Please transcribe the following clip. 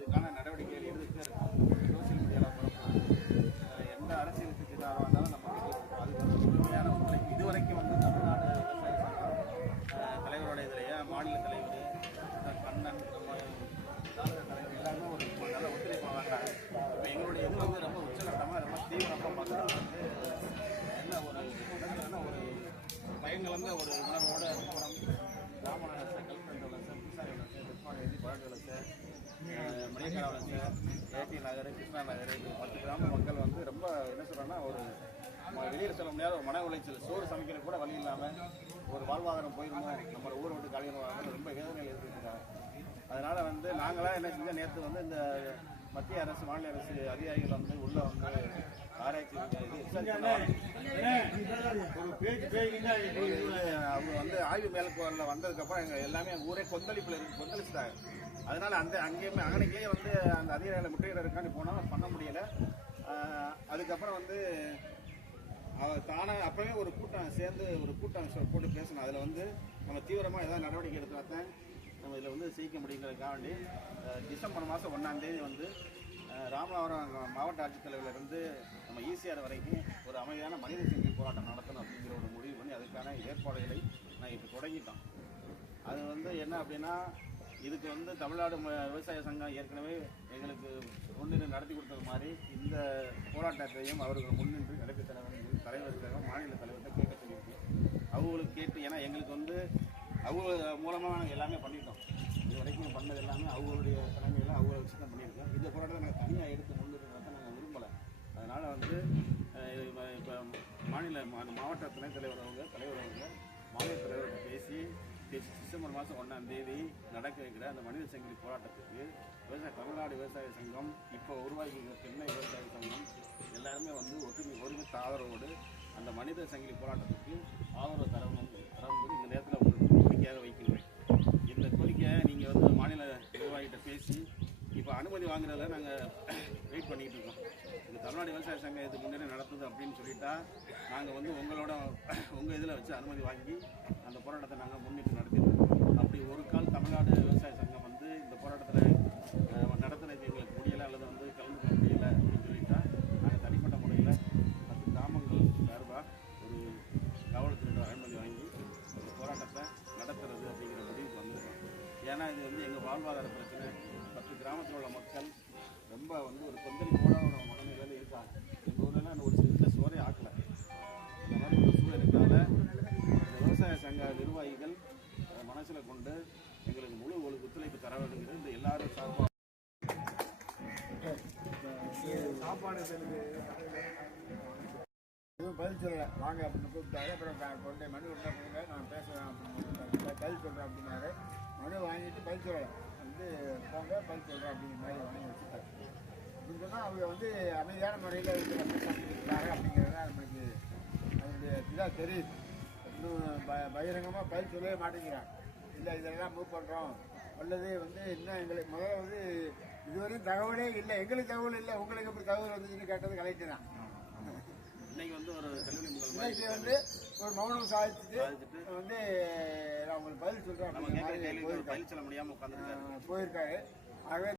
இதுக்கான நடவடிக்கைகள் எடுத்துகிட்டே இருக்கும். சோசியல் மீடியாவில் பரப்பும் எந்த அரசியல் கட்சிக்காரராக இருந்தாலும் நம்ம அது வந்து முழுமையான ஒத்துழைப்பு இதுவரைக்கும் வந்து தமிழ்நாடு விவசாய சங்கம் தலைவருடைய இதிலேயே மாநில தலைவர் கண்ணன் நம்ம தாலுகா தலைவர் எல்லாருமே ஒரு நல்ல ஒத்துழைப்பு வாங்குறாங்க. இப்போ எங்களுடைய இது வந்து ரொம்ப உச்சகட்டமாக ரொம்ப தீவிரமாக மக்கள் வந்து என்ன ஒரு பயங்கலந்த ஒரு உணர்வோடு கிராம வளர்ச்சி கல்கண்டு வளர்ச்சி விவசாய வளர்ச்சி வெப்பமழை பழக வளர்ச்சி மணியக்கார வளர்ச்சி ஏடி நகர் கிருஷ்ணா நகர் 10 கிராம மக்கள் வந்து ரொம்ப என்ன சொல்கிறோன்னா ஒரு வெளியில் சொல்ல முடியாத ஒரு மன உளைச்சல் சோறு சமைக்கிறது கூட வழி இல்லாமல் ஒரு வாழ்வாதாரம் போயிருந்தோம் நம்ம ஊரை விட்டு காலியாக ரொம்ப வேதனைகள் இருந்துருக்காங்க. அதனால் வந்து நாங்களாம் என்ன செஞ்சோம் நேற்று வந்து இந்த மத்திய அரசு மாநில அரசு அதிகாரிகள் வந்து உள்ள வந்து ஆராய்ச்சி அவங்க வந்து ஆய்வு மேற்கொள்ள வந்ததுக்கப்புறம் எங்கள் எல்லாமே ஊரே கொந்தளிச்சுட்டாங்க. அதனால அங்கேயுமே அங்கனைக்கே வந்து அந்த அதிகாரிகளை முற்றுகையிடறதுக்காண்டி போனால் பண்ண முடியலை. அதுக்கப்புறம் வந்து தானே அப்பவே ஒரு கூட்டம் போட்டு பேசணும். அதில் வந்து நம்ம தீவிரமாக ஏதாவது நடவடிக்கை எடுத்து தான் நம்ம இதில் வந்து செய்ய முடியுங்கிறதுக்காக வேண்டி டிசம்பர் மாதம் 1ஆம் தேதி வந்து ராமநாதபுரம் மாவட்ட ஆட்சித்தலைவரிலிருந்து நம்ம ஈசிஆர் வரைக்கும் ஒரு அமைதியான மனித சங்கிலி போராட்டம் நடத்தணும் அப்படிங்கிற ஒரு முடிவு பண்ணி அதுக்கான ஏற்பாடுகளை நான் இப்போ தொடங்கிட்டோம். அது வந்து என்ன அப்படின்னா இதுக்கு வந்து தமிழ்நாடு விவசாய சங்கம் ஏற்கனவே எங்களுக்கு முன்னின்று நடத்தி கொடுத்தது மாதிரி இந்த போராட்டத்தையும் அவர்கள் முன்னின்று நடத்தி தலைவருக்காக மாநில தலைவர்கிட்ட கேட்க சொல்லியிருக்கு. அவங்களுக்கு கேட்டு ஏன்னா எங்களுக்கு வந்து அவங்க மூலமாக நாங்கள் எல்லாமே பண்ணிட்டோம். இது வரைக்கும் பண்ணது எல்லாமே அவங்களுடைய தலைமையில் அவங்கள வச்சு தான் பண்ணியிருக்கோம். இந்த போராட்டத்தை நாங்கள் தனியாக எடுத்து முன்னிறுத்த நாங்கள் விரும்பலை. அதனால் வந்து இப்போ மாவட்ட துணைத் தலைவர் அவங்க மாநில தலைவர்கிட்ட பேசி டிசம்பர் மாதம் 1ஆம் தேதி நடக்க வைக்கிற அந்த மனித சங்கிலி போராட்டத்துக்கு தமிழ்நாடு விவசாய சங்கம் இப்போ உருவாக்கிக்கிற தென்னை விவசாய சங்கம் எல்லாருமே வந்து ஒருமித்த ஆதரவோடு அந்த மனித சங்கிலி போராட்டத்துக்கு ஆதரவு தரம்போது இந்த நேரத்தில் ஒரு கோரிக்கையாக வைக்கின்றேன். இந்த கோரிக்கையை நீங்கள் வந்து மாநில நிர்வாகிகிட்ட பேசி இப்போ அனுமதி வாங்குறத நாங்கள் வெயிட் பண்ணிக்கிட்டு இருக்கோம். இந்த தமிழ்நாடு விவசாய சங்கம் இது முன்னேறி நடத்துது அப்படின்னு சொல்லிட்டா நாங்கள் வந்து உங்கள் இதில் வச்சு அனுமதி வாங்கி அந்த போராட்டத்தை நாங்கள் முன்னிட்டு நடத்திடுவோம். அப்படி ஒரு கால் தமிழ்நாடு விவசாய சங்கம் வந்து இந்த போராட்டத்தில் நடத்துறதுக்கு எங்களுக்கு முடியலை அல்லது வந்து கலந்துக்க முடியலை அப்படின்னு சொல்லிட்டா நாங்கள் தனிப்பட்ட முறையில் 10 கிராமங்கள் சார்பாக ஒரு காவல்துறையோட அனுமதி வாங்கி இந்த போராட்டத்தை நடத்துறது அப்படிங்கிற முடிவுக்கு வந்துருக்கோம். ஏன்னா இது வந்து எங்கள் வாழ்வாதார பிரச்சனை. 10 கிராமத்தில் உள்ள மக்கள் ரொம்ப வந்து ஒரு கொந்தளிப்போட ஒரு மனநிலையில் இருக்காங்க. எங்கள் ஊரில் ஒரு சின்ன சோறே ஆக்கலை. இந்த மாதிரி ஒரு சூழல் இருக்கிறதால இந்த விவசாய சங்க நிர்வாகிகள் மனசில் கொண்டு எங்களுக்கு முழு ஒத்துழைப்பு தர வேண்டுங்கிறது இந்த எல்லாரும் சார்பாக சாப்பாடு எதுவும் பதில் சொல்லலை. வாங்க அப்படின்னு கூப்பிட்டாரு. அப்புறம் கொண்டு மனு கொடுங்க நான் பேசுகிறேன் அப்படின்னு பதில் சொல்கிறேன் அப்படின்னாரு. மனு வாங்கிட்டு பதில் சொல்லலை வந்து போங்க பதில் சொல்கிறேன் அப்படிங்கிற மாதிரி வாங்கி வச்சுட்டாரு. அப்படின்னு சொன்னால் அவங்க வந்து அமைதியான முறையில் இருக்கிறாங்க அப்படிங்கிறத நமக்கு அதனுடைய இதாக தெரியுது. இன்னும் பகிரங்கமாக பதில் சொல்லவே மாட்டேங்கிறாங்க. இல்லை இதெல்லாம் மூவ் பண்ணுறோம் அல்லது வந்து இன்னும் எங்களுக்கு முதல்ல வந்து இதுவரையும் தகவலே இல்லை. எங்களுக்கு தகவல் இல்லை, உங்களுக்கு எப்படி தகவல் வந்துச்சுன்னு கேட்டது கலெக்டர் தான். இன்னைக்கு வந்து வந்து ஒரு மௌனம் சாதிச்சுட்டு வந்து நான் உங்களுக்கு பதில் சொல்கிறேன் போயிருக்காரு. ஆகவே